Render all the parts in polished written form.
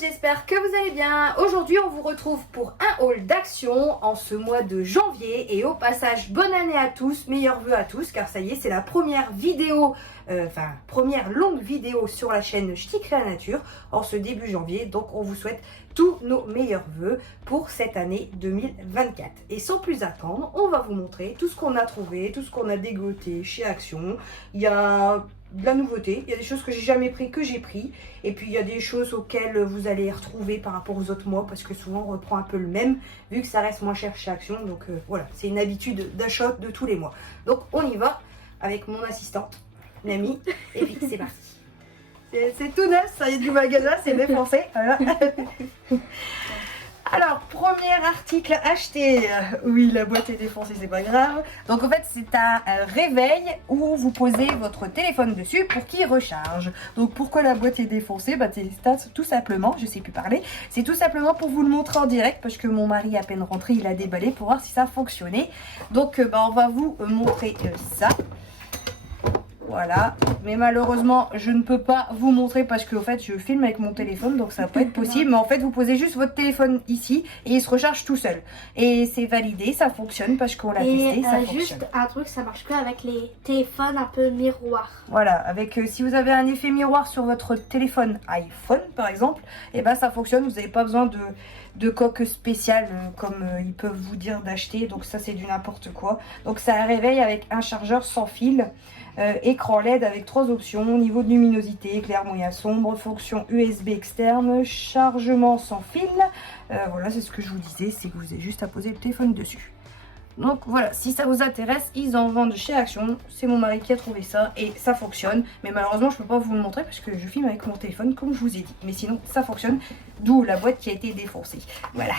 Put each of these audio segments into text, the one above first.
j'espère que vous allez bien. Aujourd'hui, on vous retrouve pour un haul d'action en ce mois de janvier. Et au passage, bonne année à tous, meilleurs vœux à tous, car ça y est, c'est la première vidéo, première longue vidéo sur la chaîne Ch'ti Crée la Nature en ce début janvier. Donc, on vous souhaite tous nos meilleurs vœux pour cette année 2024. Et sans plus attendre, on va vous montrer tout ce qu'on a trouvé, tout ce qu'on a dégoté chez Action. Il y a de la nouveauté, il y a des choses que j'ai jamais pris, que j'ai pris, et puis il y a des choses auxquelles vous allez retrouver par rapport aux autres mois, parce que souvent on reprend un peu le même, vu que ça reste moins cher chez Action, donc voilà, c'est une habitude d'achat de tous les mois. Donc on y va avec mon assistante, Nami, et puis c'est parti. C'est tout neuf, ça y est du magasin, c'est défoncé, voilà. Alors, premier article acheté. Oui, la boîte est défoncée, c'est pas grave. Donc en fait, c'est un réveil où vous posez votre téléphone dessus pour qu'il recharge. Donc pourquoi la boîte est défoncée? Bah, c'est tout simplement, je sais plus parler, c'est tout simplement pour vous le montrer en direct parce que mon mari à peine rentré, il a déballé pour voir si ça fonctionnait. Donc on va vous montrer ça. Voilà, mais malheureusement je ne peux pas vous montrer parce que en fait je filme avec mon téléphone, donc ça va pas être possible. Mais en fait vous posez juste votre téléphone ici et il se recharge tout seul. Et c'est validé, ça fonctionne parce qu'on l'a testé, ça fonctionne. Juste un truc, ça marche que avec les téléphones un peu miroirs. Voilà, avec si vous avez un effet miroir sur votre téléphone iPhone par exemple, et ben ça fonctionne, vous n'avez pas besoin de coque spéciale comme ils peuvent vous dire d'acheter. Donc ça c'est du n'importe quoi. Donc ça réveille avec un chargeur sans fil. Écran LED avec 3 options, niveau de luminosité, clair, moyen, sombre, fonction USB externe, chargement sans fil. Voilà, c'est ce que je vous disais, c'est que vous avez juste à poser le téléphone dessus. Donc voilà, si ça vous intéresse, ils en vendent chez Action. C'est mon mari qui a trouvé ça et ça fonctionne. Mais malheureusement, je ne peux pas vous le montrer parce que je filme avec mon téléphone comme je vous ai dit. Mais sinon, ça fonctionne, d'où la boîte qui a été défoncée. Voilà.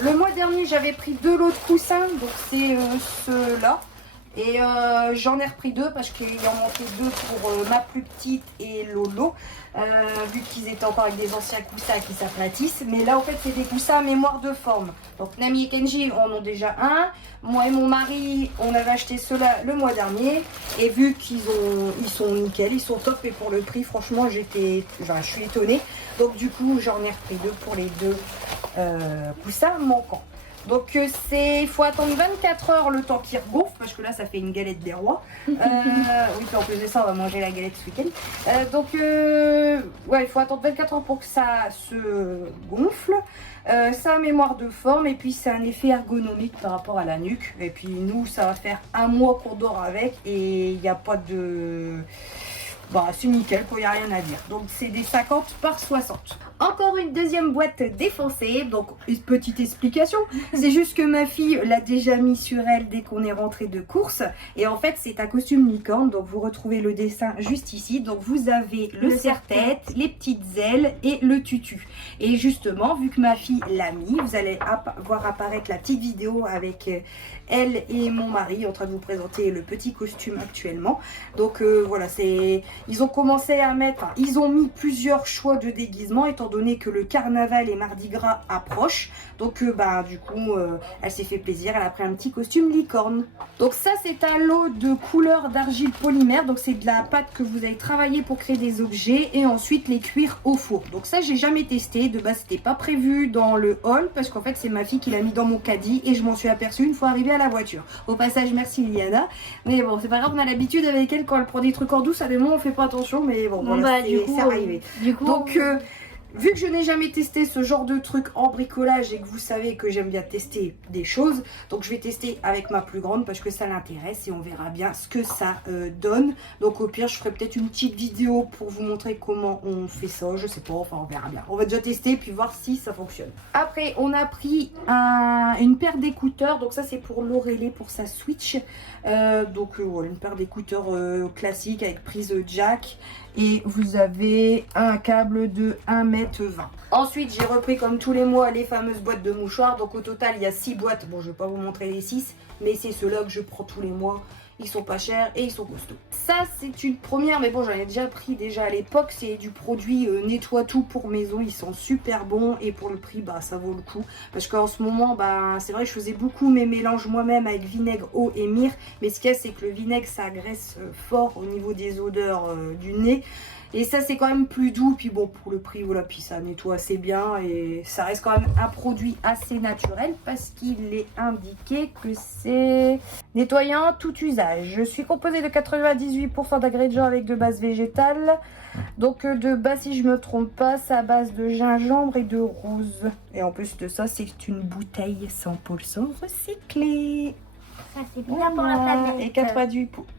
Le mois dernier, j'avais pris 2 lots de coussins, donc c'est ceux-là. Et j'en ai repris 2 parce qu'il en manquait 2 pour ma plus petite et Lolo, vu qu'ils étaient encore avec des anciens coussins qui s'aplatissent. Mais là en fait c'est des coussins à mémoire de forme. Donc Nami et Kenji en ont déjà un. Moi et mon mari on avait acheté ceux-là le mois dernier. Et vu qu'ils sont nickel, ils sont top. Et pour le prix franchement je suis étonnée. Donc du coup j'en ai repris 2 pour les 2 coussins manquants. Donc il faut attendre 24 heures le temps qu'il regonfle parce que là ça fait une galette des rois. Oui, puis en plus de ça on va manger la galette ce week-end. Ouais, il faut attendre 24 heures pour que ça se gonfle. Ça a mémoire de forme et puis c'est un effet ergonomique par rapport à la nuque. Et puis nous ça va faire un mois qu'on dort avec et il n'y a pas de... Bah, c'est nickel, il n'y a rien à dire. Donc c'est des 50 par 60. Encore une deuxième boîte défoncée. Donc une petite explication. C'est juste que ma fille l'a déjà mis sur elle dès qu'on est rentré de course. Et en fait c'est un costume licorne. Donc vous retrouvez le dessin juste ici. Donc vous avez le serre-tête, les petites ailes et le tutu. Et justement vu que ma fille l'a mis, vous allez voir apparaître la petite vidéo avec elle et mon mari en train de vous présenter le petit costume actuellement. Donc voilà, ils ont commencé à mettre, ils ont mis plusieurs choix de déguisement étant donné que le carnaval et Mardi Gras approchent. Donc du coup elle s'est fait plaisir, elle a pris un petit costume licorne. Donc ça c'est un lot de couleurs d'argile polymère. Donc c'est de la pâte que vous avez travaillé pour créer des objets et ensuite les cuire au four. Donc ça j'ai jamais testé, de base c'était pas prévu dans le haul parce qu'en fait c'est ma fille qui l'a mis dans mon caddie et je m'en suis aperçue une fois arrivée à la voiture. Au passage merci Liliana. Mais bon c'est pas grave, on a l'habitude avec elle quand elle prend des trucs en douce, à des moments on fait pas attention mais bon voilà, c'est arrivé. Donc vu que je n'ai jamais testé ce genre de truc en bricolage et que vous savez que j'aime bien tester des choses, donc je vais tester avec ma plus grande parce que ça l'intéresse et on verra bien ce que ça donne. Donc au pire je ferai peut-être une petite vidéo pour vous montrer comment on fait ça, je sais pas, enfin on verra bien. On va déjà tester puis voir si ça fonctionne. Après on a pris une paire d'écouteurs, donc ça c'est pour Laurélie pour sa Switch. Voilà, une paire d'écouteurs classique avec prise jack. Et vous avez un câble de 1,20 m. Ensuite j'ai repris comme tous les mois les fameuses boîtes de mouchoirs. Donc au total il y a 6 boîtes. Bon je vais pas vous montrer les 6, mais c'est ceux-là que je prends tous les mois. ils sont pas chers et ils sont costauds. Ça c'est une première, mais bon j'en ai déjà pris déjà à l'époque, c'est du produit nettoie tout pour maison, ils sont super bons et pour le prix bah ça vaut le coup. Parce qu'en ce moment bah c'est vrai que je faisais beaucoup mes mélanges moi-même avec vinaigre, eau et myrrhe, mais ce qu'il y a c'est que le vinaigre ça agresse fort au niveau des odeurs du nez. Et ça c'est quand même plus doux, puis bon pour le prix voilà, puis ça nettoie assez bien et ça reste quand même un produit assez naturel parce qu'il est indiqué que c'est nettoyant tout usage. Je suis composée de 98% d'ingrédients avec de base végétale, donc de base si je me trompe pas c'est à base de gingembre et de rose. Et en plus de ça c'est une bouteille 100% recyclée. Ça c'est bien pour la planète. Et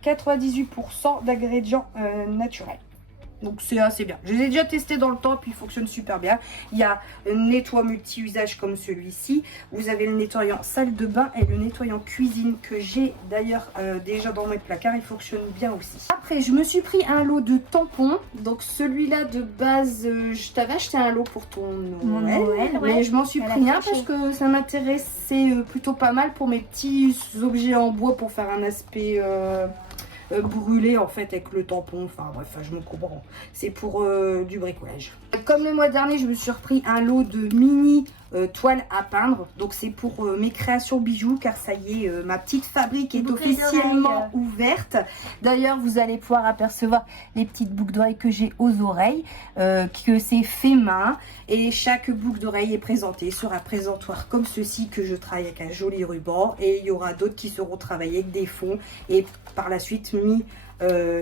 98% d'ingrédients naturels. Donc c'est assez bien. Je les ai déjà testés dans le temps, puis ils fonctionnent super bien. Il y a un nettoie multi-usage comme celui-ci. Vous avez le nettoyant salle de bain et le nettoyant cuisine que j'ai d'ailleurs déjà dans mes placards. Il fonctionne bien aussi. Après, je me suis pris un lot de tampons. Donc celui-là de base, je t'avais acheté un lot pour ton Noël. Ouais. Mais je m'en suis pris un parce que ça m'intéressait plutôt pas mal pour mes petits objets en bois pour faire un aspect... brûlé en fait avec le tampon, enfin bref, je me comprends, c'est pour du bricolage. Comme le mois dernier je me suis repris un lot de mini toiles à peindre, donc c'est pour mes créations bijoux car ça y est, ma petite fabrique est officiellement ouverte. D'ailleurs vous allez pouvoir apercevoir les petites boucles d'oreilles que j'ai aux oreilles, que c'est fait main et chaque boucle d'oreille est présentée sur un présentoir comme ceci que je travaille avec un joli ruban, et il y aura d'autres qui seront travaillés avec des fonds et par la suite mis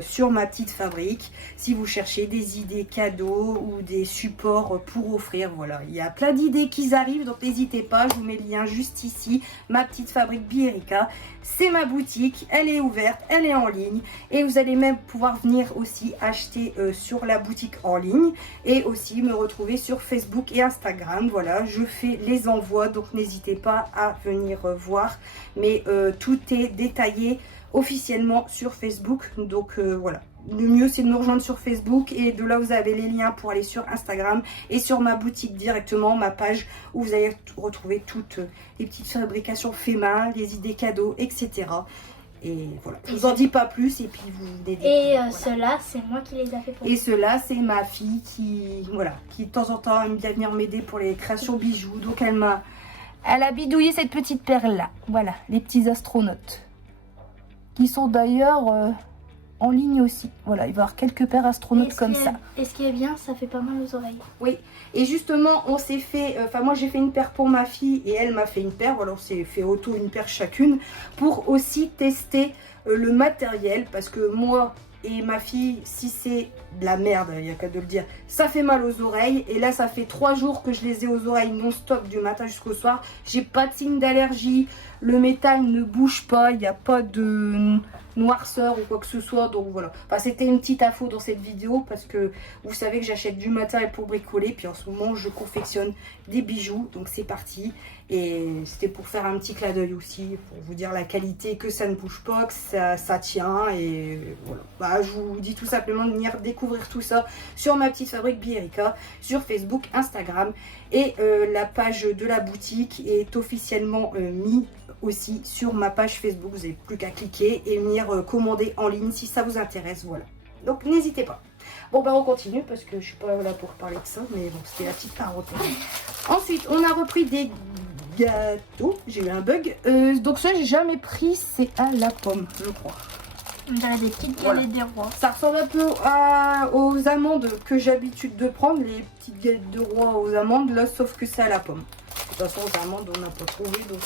sur ma petite fabrique. Si vous cherchez des idées cadeaux ou des supports pour offrir, voilà, il y a plein d'idées qui arrivent, donc n'hésitez pas, je vous mets le lien juste ici. Ma petite fabrique Bierica, c'est ma boutique, elle est ouverte, elle est en ligne et vous allez même pouvoir venir aussi acheter sur la boutique en ligne et aussi me retrouver sur Facebook et Instagram. Voilà, je fais les envois, donc n'hésitez pas à venir voir, mais tout est détaillé officiellement sur Facebook, donc voilà, le mieux c'est de me rejoindre sur Facebook et de là vous avez les liens pour aller sur Instagram et sur ma boutique directement, ma page où vous allez retrouver toutes les petites fabrications fait main, les idées cadeaux, etc. Et voilà, je vous en dis pas plus et puis vous et voilà. Ceux-là c'est moi qui les ai fait pour vous. Et ceux-là c'est ma fille qui, voilà, qui de temps en temps aime bien venir m'aider pour les créations bijoux, donc elle a bidouillé cette petite perle là, voilà, les petits astronautes. Qui sont d'ailleurs en ligne aussi. Voilà, il va y avoir quelques paires astronautes comme ça. Et ce qui est bien, ça fait pas mal aux oreilles. Oui, et justement, on s'est fait... Enfin, moi, j'ai fait une paire pour ma fille et elle m'a fait une paire. Voilà, on s'est fait auto une paire chacune pour aussi tester le matériel. Parce que moi et ma fille, si c'est de la merde, il n'y a qu'à de le dire, ça fait mal aux oreilles. Et là, ça fait 3 jours que je les ai aux oreilles non-stop du matin jusqu'au soir. J'ai pas de signe d'allergie. Le métal ne bouge pas, il n'y a pas de noirceur ou quoi que ce soit, donc voilà. Enfin, c'était une petite info dans cette vidéo parce que vous savez que j'achète du matériel pour bricoler, puis en ce moment je confectionne des bijoux, donc c'est parti. Et c'était pour faire un petit clin d'œil aussi, pour vous dire la qualité, que ça ne bouge pas, que ça tient, et voilà. Bah, je vous dis tout simplement de venir découvrir tout ça sur ma petite fabrique Bierica, sur Facebook, Instagram, et la page de la boutique est officiellement mise aussi sur ma page Facebook. Vous n'avez plus qu'à cliquer et venir commander en ligne si ça vous intéresse, voilà. Donc n'hésitez pas. Bon bah on continue parce que je suis pas là pour parler de ça, mais bon c'était la petite parenthèse. Ensuite on a repris des gâteaux, j'ai eu un bug, donc ça j'ai jamais pris, c'est à la pomme je crois. On a des petites galettes des rois. Ça ressemble un peu aux amandes que j'ai l'habitude de prendre, les petites galettes de roi aux amandes, là sauf que c'est à la pomme. De toute façon aux amandes on n'a pas trouvé, donc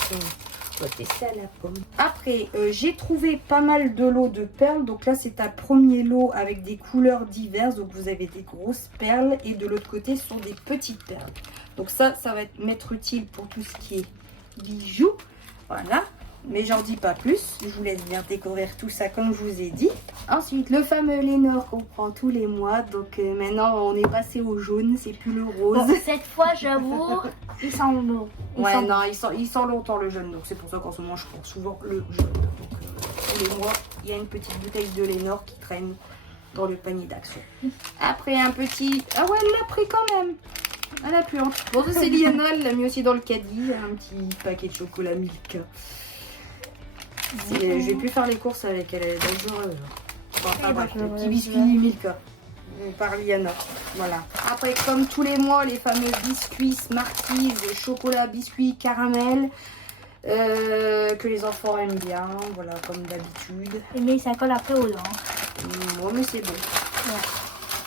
on va tester à la pomme. Après j'ai trouvé pas mal de lots de perles, donc là c'est un premier lot avec des couleurs diverses, donc vous avez des grosses perles et de l'autre côté ce sont des petites perles. Donc ça va m'être utile pour tout ce qui est bijoux, voilà. Mais j'en dis pas plus, je vous laisse bien découvrir tout ça comme je vous ai dit. Ensuite, le fameux Lénore qu'on prend tous les mois. Donc maintenant, on est passé au jaune, c'est plus le rose. Bon, cette fois, j'avoue, il sent bon. Ouais, non, il sent longtemps le jaune. Donc c'est pour ça qu'en ce moment, je prends souvent le jaune. Donc tous les mois, il y a une petite bouteille de Lénore qui traîne dans le panier d'action. Après, un petit... Ah ouais, elle l'a pris quand même. Elle a pu. Bon, ça c'est Liana, elle l'a mis aussi dans le caddie. Un petit paquet de chocolat Milka. Je vais plus faire les courses avec elle est dangereuse. Bon, enfin bref, le petit dangereuse. biscuit Milka par Liana. Voilà. Après, comme tous les mois, les fameux biscuits Smarties, chocolat, biscuits, caramel, que les enfants aiment bien. Voilà, comme d'habitude. Mais ça colle après aux dents. Moi, mais c'est bon. Ouais.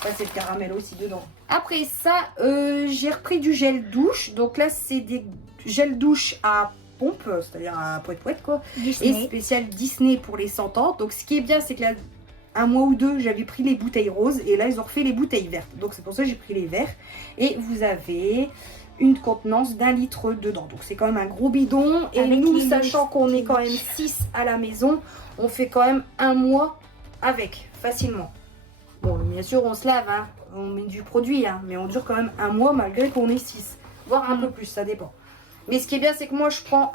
Enfin, c'est le caramel aussi dedans. Après ça, j'ai repris du gel douche. Donc là, c'est des gels douche à pompe, c'est-à-dire à poète-poète quoi. Disney. Et spécial Disney pour les 100 ans. Donc ce qui est bien, c'est que là, un mois ou deux, j'avais pris les bouteilles roses et là, ils ont refait les bouteilles vertes. Donc c'est pour ça que j'ai pris les verts. Et vous avez une contenance d'1 litre dedans. Donc c'est quand même un gros bidon. Et Avec nous, les sachant qu'on est quand même loustiques. 6 à la maison, on fait quand même un mois avec, facilement. Bon, bien sûr, on se lave, hein. On met du produit, hein. Mais on dure quand même un mois malgré qu'on est 6. Voire un peu plus, ça dépend. Mais ce qui est bien, c'est que moi, je prends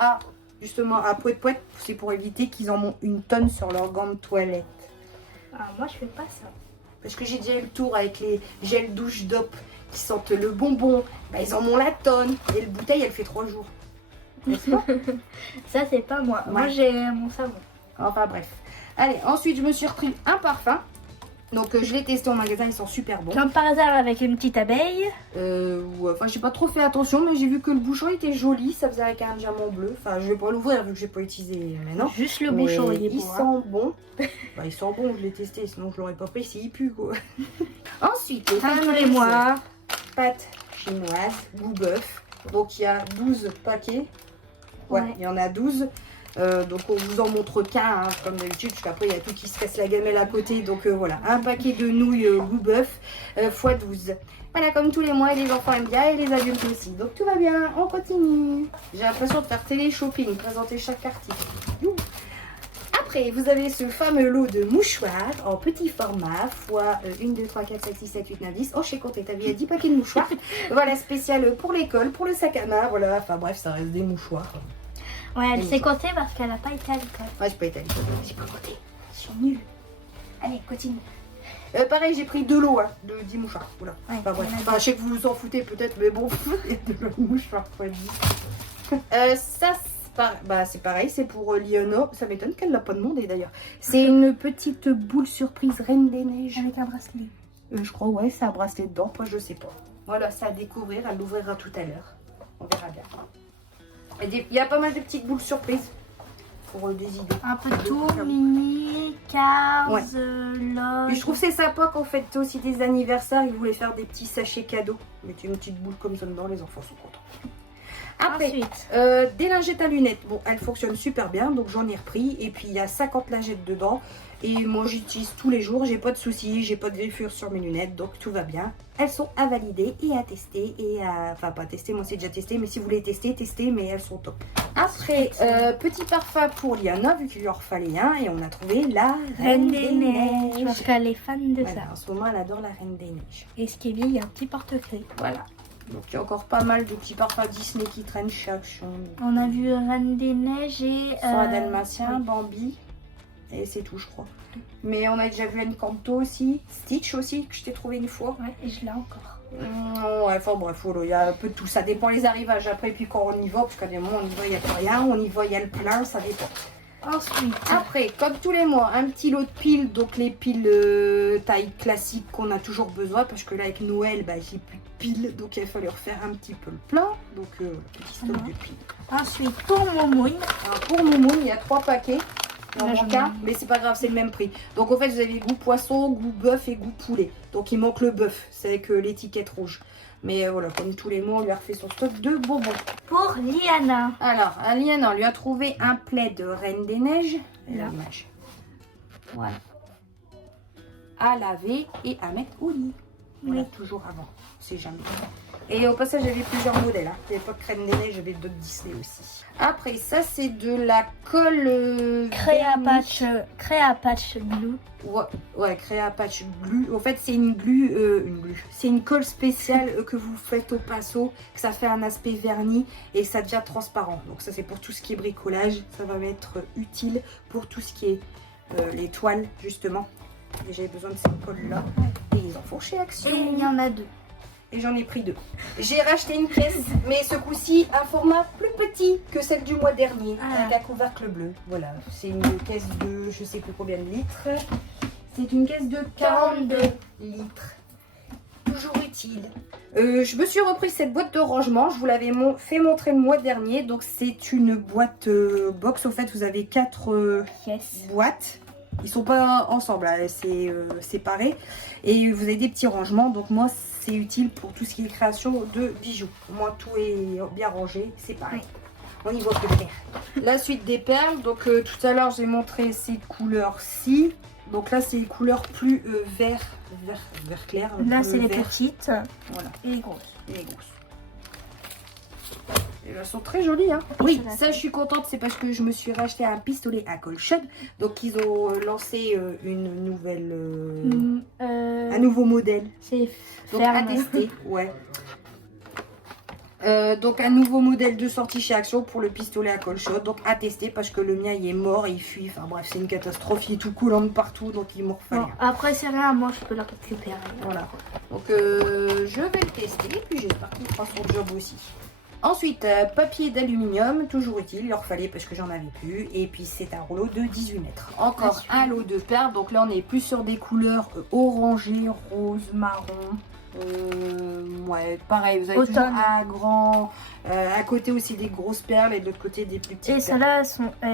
justement à poète-poète. C'est pour éviter qu'ils en ont une tonne sur leur gants de toilette. Ah, moi, je fais pas ça. Parce que j'ai déjà eu le tour avec les gels douche DOP qui sentent le bonbon. Bah, ils en ont la tonne. Et la bouteille, elle fait 3 jours. N'est-ce pas? Ça, c'est pas moi. Moi, Ouais. j'ai mon savon. Enfin, bref. Allez, ensuite, je me suis repris un parfum. Donc, je l'ai testé en magasin. Ils sont super bons. Comme par hasard, avec une petite abeille. Ouais, enfin, j'ai pas trop fait attention, mais j'ai vu que le bouchon était joli. Ça faisait avec un diamant bleu. Enfin, je vais pas l'ouvrir vu que j'ai pas utilisé maintenant. Juste le Mais bouchon, il est il beau. hein. sent bon. Bah, il sent bon, je l'ai testé, sinon je l'aurais pas pris s'il pue quoi. Ensuite, les Comme tous les fameuses mois. pâtes chinoises, goût bœuf. Donc il y a 12 paquets. Ouais, Ouais. il y en a 12. Donc on vous en montre qu'un, hein, comme d'habitude, parce qu'après il y a tout qui se casse la gamelle à côté. Donc voilà, un paquet de nouilles goût bœuf x 12. Voilà, comme tous les mois, les enfants aiment bien et les adultes aussi. Donc tout va bien, on continue. J'ai l'impression de faire télé-shopping, présenter chaque article. Youh. Après, vous avez ce fameux lot de mouchoirs en petit format, fois 1, 2, 3, 4, 5, 6, 7, 8, 9, 10. Oh, je suis contente, t'as vu, il y a 10 paquets de mouchoirs. Voilà, spécial pour l'école, pour le sac à main. Voilà, enfin bref, ça reste des mouchoirs. Ouais, elle s'est comptée parce qu'elle a pas été à l'école. Ouais, j'ai pas été à l'école, j'ai pas compté. Je suis nulle. Allez, continue. Pareil, j'ai pris 2 lots de 10 mouchoirs. Voilà. Ouais, Enfin bref, il y en a enfin, je sais que vous vous en foutez peut-être, mais bon, il y a 2 lots de mouchoirs fois 10. Ça, c'est pareil, c'est pour Liana. Ça m'étonne qu'elle l'a pas demandé d'ailleurs. C'est une petite boule surprise Reine des Neiges. Avec un bracelet. Je crois, ouais, c'est un bracelet dedans, moi je sais pas. Voilà, ça à découvrir, elle l'ouvrira tout à l'heure. On verra bien. Il y a pas mal de petites boules surprises pour des idées. Un peu de tout, mini, Cars, Ouais. Love. Puis je trouve que c'est sympa qu'on fête aussi des anniversaires. Ils voulaient faire des petits sachets cadeaux. Mettez une petite boule comme ça dedans, les enfants sont contents. Après, Ensuite, des lingettes à lunettes. Bon, elles fonctionnent super bien, donc j'en ai repris. Et puis il y a 50 lingettes dedans. Et moi j'utilise tous les jours, j'ai pas de soucis, j'ai pas de griffures sur mes lunettes, donc tout va bien. Elles sont à valider et à tester. Enfin, pas à tester, moi c'est déjà testé, mais si vous voulez tester, testez, mais elles sont top. Après, petit parfum pour Liana, vu qu'il lui en fallait un. Et on a trouvé la Reine des Neiges. Parce qu'elle est fan de Voilà, ça. en ce moment, elle adore la Reine des Neiges. Et ce qui est bien, il y a un petit porte-clés. Voilà. Donc il y a encore pas mal de petits parfums Disney qui traînent chaque chambre. On a vu Reine des Neiges et. Soit Dalmatien, oui. Bambi. Et c'est tout, je crois. Mais on a déjà vu Encanto aussi. Stitch aussi, que je t'ai trouvé une fois. Ouais, et je l'ai encore. Ouais, enfin bref, voilà, il y a un peu de tout. Ça dépend les arrivages après. Puis quand on y va, parce qu'à des moments on y va, il n'y a plus rien. On y va, il y a le plein, ça dépend. Ensuite, Après, comme tous les mois, un petit lot de piles. Donc les piles taille classique qu'on a toujours besoin. Parce que là, avec Noël, bah, j'ai plus de piles. Donc il fallait refaire un petit peu le plein. Donc petit stock de piles. ensuite pour Momoun. Alors, pour Moumoun, il y a 3 paquets. Il en Là, manque j'en ai un, un. mais c'est pas grave, c'est le même prix. Donc en fait, vous avez goût poisson, goût bœuf et goût poulet. Donc il manque le bœuf, c'est avec l'étiquette rouge. Mais voilà, comme tous les mois, on lui a refait son stock de bonbons. Pour Liana. Alors, Aliana, on lui a trouvé un plaid de Reine des Neiges. Là. L'image. Voilà. À laver et à mettre au lit. Voilà, Oui. toujours avant, c'est jamais. Et au passage, j'avais plusieurs modèles. Hein. À l'époque, Reine des Neiges, j'avais d'autres Disney aussi. Après, ça, c'est de la colle Créa Patch Glue. Ouais, Créa Patch Glue. En fait, c'est une glue, c'est une colle spéciale que vous faites au pinceau, que ça fait un aspect verni et que ça devient transparent. Donc ça, c'est pour tout ce qui est bricolage. Ça va m'être utile pour tout ce qui est les toiles, justement. Et j'avais besoin de cette colle-là. Et ils en font chez Action. Et il y en a 2. et j'en ai pris 2. J'ai racheté une caisse, mais ce coup-ci, un format plus petit que celle du mois dernier, avec un couvercle bleu. Voilà, c'est une caisse de je sais plus combien de litres. C'est une caisse de 42 litres. Toujours utile. Je me suis repris cette boîte de rangement. Je vous l'avais fait montrer le mois dernier. Donc c'est une boîte box. Au fait, vous avez 4 boîtes. Ils sont pas ensemble, c'est séparé. Et vous avez des petits rangements. Donc moi, c'est utile pour tout ce qui est création de bijoux. Moi, tout est bien rangé. C'est pareil. On y voit plus clair. La suite des perles. Donc tout à l'heure, j'ai montré ces couleurs-ci. Donc là, c'est les couleurs plus vert clair. Là, c'est les petites. Voilà. Et les grosses. Et les grosses. Et elles sont très jolies, hein. Oui, ça, je suis contente. C'est parce que je me suis racheté un pistolet à colchon. Donc, ils ont lancé une nouvelle... un nouveau modèle. C'est donc, à tester. Ouais. Donc un nouveau modèle de sortie chez Action pour le pistolet à colchon, donc à tester parce que le mien il est mort, il fuit, enfin bref c'est une catastrophe, il est tout coulant de partout donc il m'en refait. Bon, après c'est rien, moi je peux le récupérer. Voilà, donc je vais le tester et puis j'espère qu'il fera son job aussi. Ensuite, papier d'aluminium, toujours utile, il leur fallait parce que j'en avais plus. Et puis c'est un rouleau de 18 mètres. Encore un lot de perles, donc là on est plus sur des couleurs orangées, rose, marron. Ouais, pareil, vous avez toujours un grand, à côté aussi des grosses perles et de l'autre côté des plus petites. Et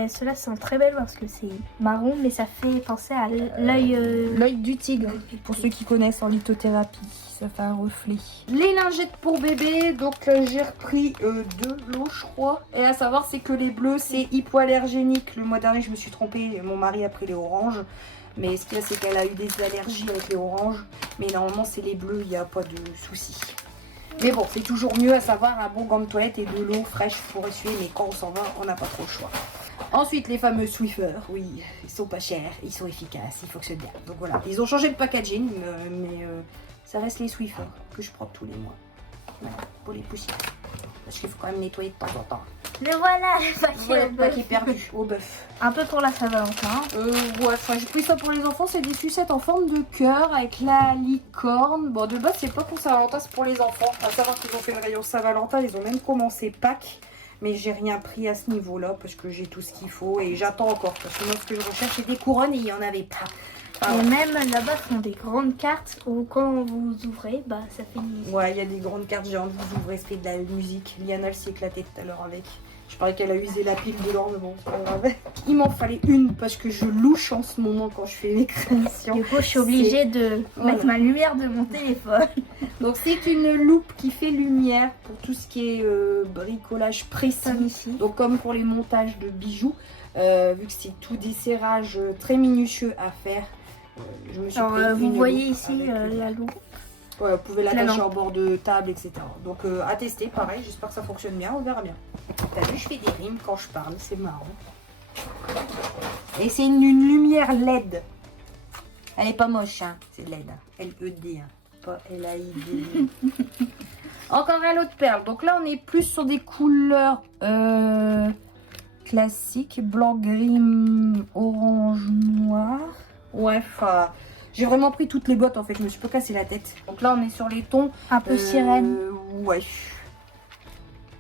ceux-là sont très belles parce que c'est marron, mais ça fait penser à l'œil du tigre. Pour ceux qui connaissent en lithothérapie, ça fait un reflet. Les lingettes pour bébé, donc j'ai repris 2 lots, je crois. Et à savoir, c'est que les bleus, c'est hypoallergénique. Le mois dernier, je me suis trompée, mon mari a pris les oranges. Mais ce qu'il y a, c'est qu'elle a eu des allergies avec les oranges. Mais normalement, c'est les bleus, il n'y a pas de souci. Mais bon, c'est toujours mieux à savoir un bon gant de toilette et de l'eau fraîche pour essuyer. Mais quand on s'en va, on n'a pas trop le choix. Ensuite, les fameux Swiffer. Oui, ils sont pas chers, ils sont efficaces, ils fonctionnent bien. Donc voilà, ils ont changé de packaging, mais ça reste les Swiffer que je prends tous les mois. Voilà, pour les poussières. Parce qu'il faut quand même nettoyer de temps en temps. Le voilà, le paquet perdu au bœuf. Un peu pour la Saint-Valentin. Ouais, j'ai pris ça pour les enfants. C'est des sucettes en forme de cœur avec la licorne. Bon, de base, c'est pas pour Saint-Valentin, c'est pour les enfants. À savoir qu'ils ont fait le rayon Saint-Valentin. Ils ont même commencé Pâques. Mais j'ai rien pris à ce niveau-là parce que j'ai tout ce qu'il faut. Et j'attends encore. Parce que moi, ce que je recherche, c'est des couronnes et il n'y en avait pas. Et même là-bas, font des grandes cartes où quand vous ouvrez, bah ça fait une musique. Ouais, il y a des grandes cartes géantes. Vous ouvrez, ça fait de la musique. Liana, elle s'est éclatée tout à l'heure avec. Je parie qu'elle a usé la pile dedans, mais bon, c'est pas grave. Il m'en fallait une parce que je louche en ce moment quand je fais mes créations. Du coup, je suis obligée de mettre ma lumière de mon téléphone. Donc, c'est une loupe qui fait lumière pour tout ce qui est bricolage précis. Ici. Donc, comme pour les montages de bijoux, vu que c'est tout des serrages très minutieux à faire, je me suis pris vous voyez ici la loupe. Ouais, vous pouvez l'attacher en bord de table, etc. Donc à tester, pareil, j'espère que ça fonctionne bien, on verra bien. T'as vu, je fais des rimes quand je parle, c'est marrant. Et c'est une lumière LED. Elle est pas moche, hein, c'est LED. LED, hein, pas L-A-I-D. Encore un lot de perles. Donc là, on est plus sur des couleurs classiques. Blanc, gris, orange, noir. Ouais, enfin... J'ai vraiment pris toutes les boîtes en fait, je me suis pas cassé la tête. Donc là on est sur les tons un peu sirène. Ouais.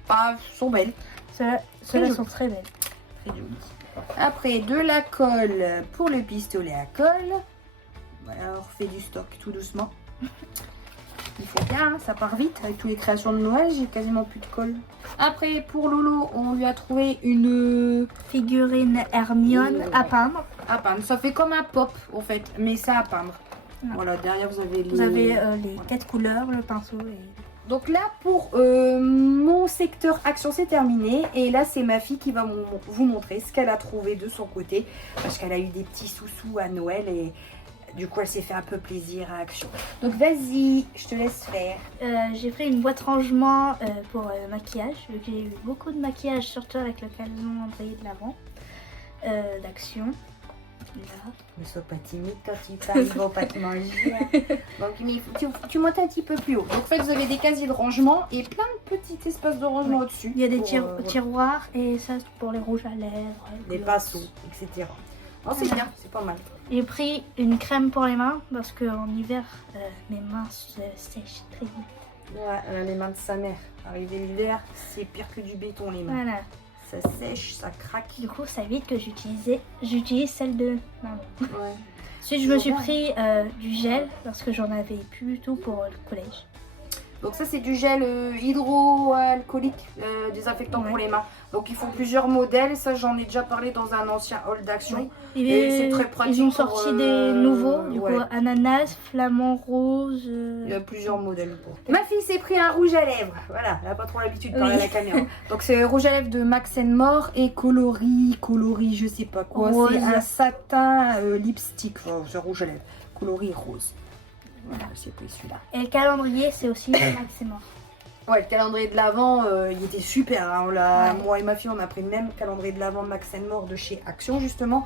Ah, sont belles. Ceux-là sont très belles. Très jolies. Après de la colle pour le pistolet à colle. Voilà, on refait du stock tout doucement. Il faut bien, hein, ça part vite. Avec toutes les créations de Noël, j'ai quasiment plus de colle. Après pour Lolo, on lui a trouvé une figurine Hermione à peindre. À peindre, ça fait comme un pop en fait, mais ça à peindre. Voilà, derrière vous avez les 4 couleurs, le pinceau. Donc là pour mon secteur action c'est terminé. Et là c'est ma fille qui va vous montrer ce qu'elle a trouvé de son côté. Parce qu'elle a eu des petits sous-sous à Noël et du coup elle s'est fait un peu plaisir à Action. Donc vas-y, je te laisse faire. J'ai pris une boîte rangement pour maquillage. J'ai eu beaucoup de maquillage, surtout avec le calendrier de l'Avent d'Action. Là. Ne sois pas timide quand tu parles, ils vont pas te manger. Donc tu montes un petit peu plus haut. Donc en fait vous avez des casiers de rangement et plein de petits espaces de rangement au-dessus. Il y a des tiroirs et ça pour les rouges à lèvres. Des pinceaux, etc. Oh, c'est bien, c'est pas mal. J'ai pris une crème pour les mains parce qu'en hiver mes mains se sèchent très vite. Ouais, les mains de sa mère. Arrivé l'hiver, c'est pire que du béton les mains. Voilà. Ça sèche, ça craque. Du coup, ça évite que j'utilise celle de maman. Ouais. Ensuite, je me suis pris du gel parce que j'en avais plus du tout pour le collège. Donc ça c'est du gel hydroalcoolique, désinfectant pour les mains. Donc ils font plusieurs modèles, ça j'en ai déjà parlé dans un ancien haul d'action. Et c'est très pratique. Ils ont sorti des nouveaux, du ouais. coup ananas, flamant rose. Il y a plusieurs modèles. Ma fille s'est pris un rouge à lèvres. Voilà, elle n'a pas trop l'habitude de parler à la caméra. Donc c'est rouge à lèvres de Max More et coloris, je sais pas quoi. C'est un satin lipstick, ce rouge à lèvres. Coloris rose. Voilà, c'est pris celui-là. Et le calendrier, c'est aussi Max More. Ouais, le calendrier de l'Avent, il était super. Hein. Moi et ma fille, on a pris le même calendrier de l'Avent Max More de chez Action, justement.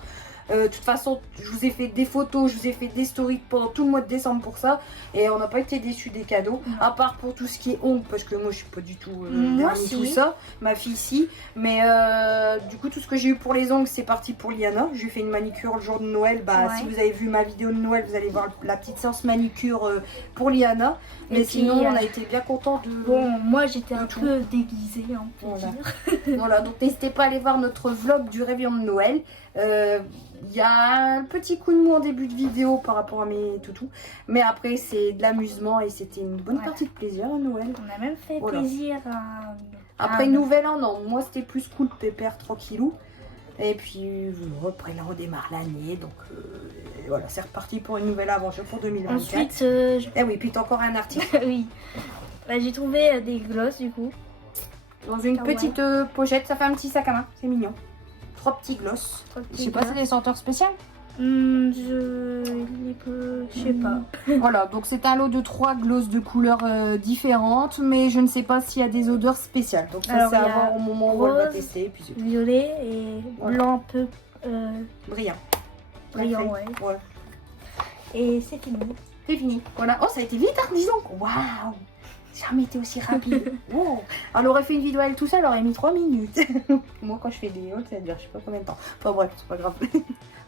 De toute façon, je vous ai fait des photos, je vous ai fait des stories pendant tout le mois de décembre pour ça. Et on n'a pas été déçus des cadeaux. À part pour tout ce qui est ongles, parce que moi, je suis pas du tout dernier tout ça. Ma fille, si. Mais du coup, tout ce que j'ai eu pour les ongles, c'est parti pour Liana. J'ai fait une manicure le jour de Noël. Si vous avez vu ma vidéo de Noël, vous allez voir la petite séance manicure pour Liana. Mais et sinon, puis, on a été bien contents de... Bon, moi, j'étais un peu déguisée, on peut dire. Voilà, donc n'hésitez pas à aller voir notre vlog du réveillon de Noël. Il y a un petit coup de mou en début de vidéo par rapport à mes toutous. Mais après, c'est de l'amusement et c'était une bonne partie de plaisir à Noël. On a même fait plaisir à... Après, Nouvel An, non. Moi, c'était plus cool, pépère, tranquillou. Et puis, après, là, on démarre l'année. Donc, voilà, c'est reparti pour une nouvelle aventure pour 2024. Ensuite, eh oui, puis t'as encore un article. oui. J'ai trouvé des glosses, du coup. Dans une petite pochette. Ça fait un petit sac à main. C'est mignon. 3 petits glosses. Je sais pas, c'est des senteurs spéciales. Je sais pas. Voilà, donc c'est un lot de 3 glosses de couleurs différentes, mais je ne sais pas s'il y a des odeurs spéciales. Donc ça, c'est à voir au moment où on va tester. Puis violet et blanc un peu brillant. Brillant, ouais. Et c'est fini. C'est fini. Voilà. Oh, ça a été vite, hein, dis donc. Waouh! Jamais été aussi rapide. Wow. Elle aurait fait une vidéo elle tout seul, elle aurait mis 3 minutes. Moi, quand je fais des hauls, ça dure je sais pas combien de temps. Enfin bref, c'est pas grave.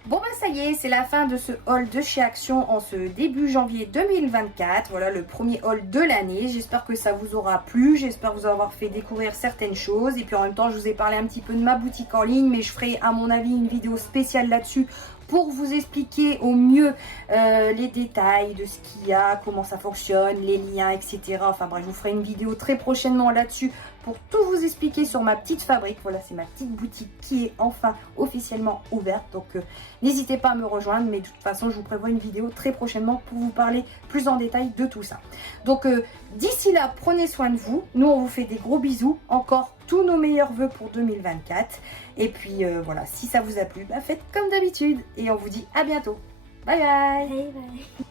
Bon bah ça y est, c'est la fin de ce haul de chez Action en ce début janvier 2024. Voilà le premier haul de l'année. J'espère que ça vous aura plu. J'espère vous avoir fait découvrir certaines choses. Et puis en même temps, je vous ai parlé un petit peu de ma boutique en ligne. Mais je ferai à mon avis une vidéo spéciale là-dessus pour vous expliquer au mieux les détails de ce qu'il y a, comment ça fonctionne, les liens, etc. Enfin bref, je vous ferai une vidéo très prochainement là-dessus pour tout vous expliquer sur ma petite fabrique. Voilà, c'est ma petite boutique qui est enfin officiellement ouverte. Donc n'hésitez pas à me rejoindre, mais de toute façon, je vous prévois une vidéo très prochainement pour vous parler plus en détail de tout ça. Donc d'ici là, prenez soin de vous. Nous, on vous fait des gros bisous. Encore tous nos meilleurs vœux pour 2024. Et puis voilà, si ça vous a plu, faites comme d'habitude. Et on vous dit à bientôt. Bye bye. Bye bye.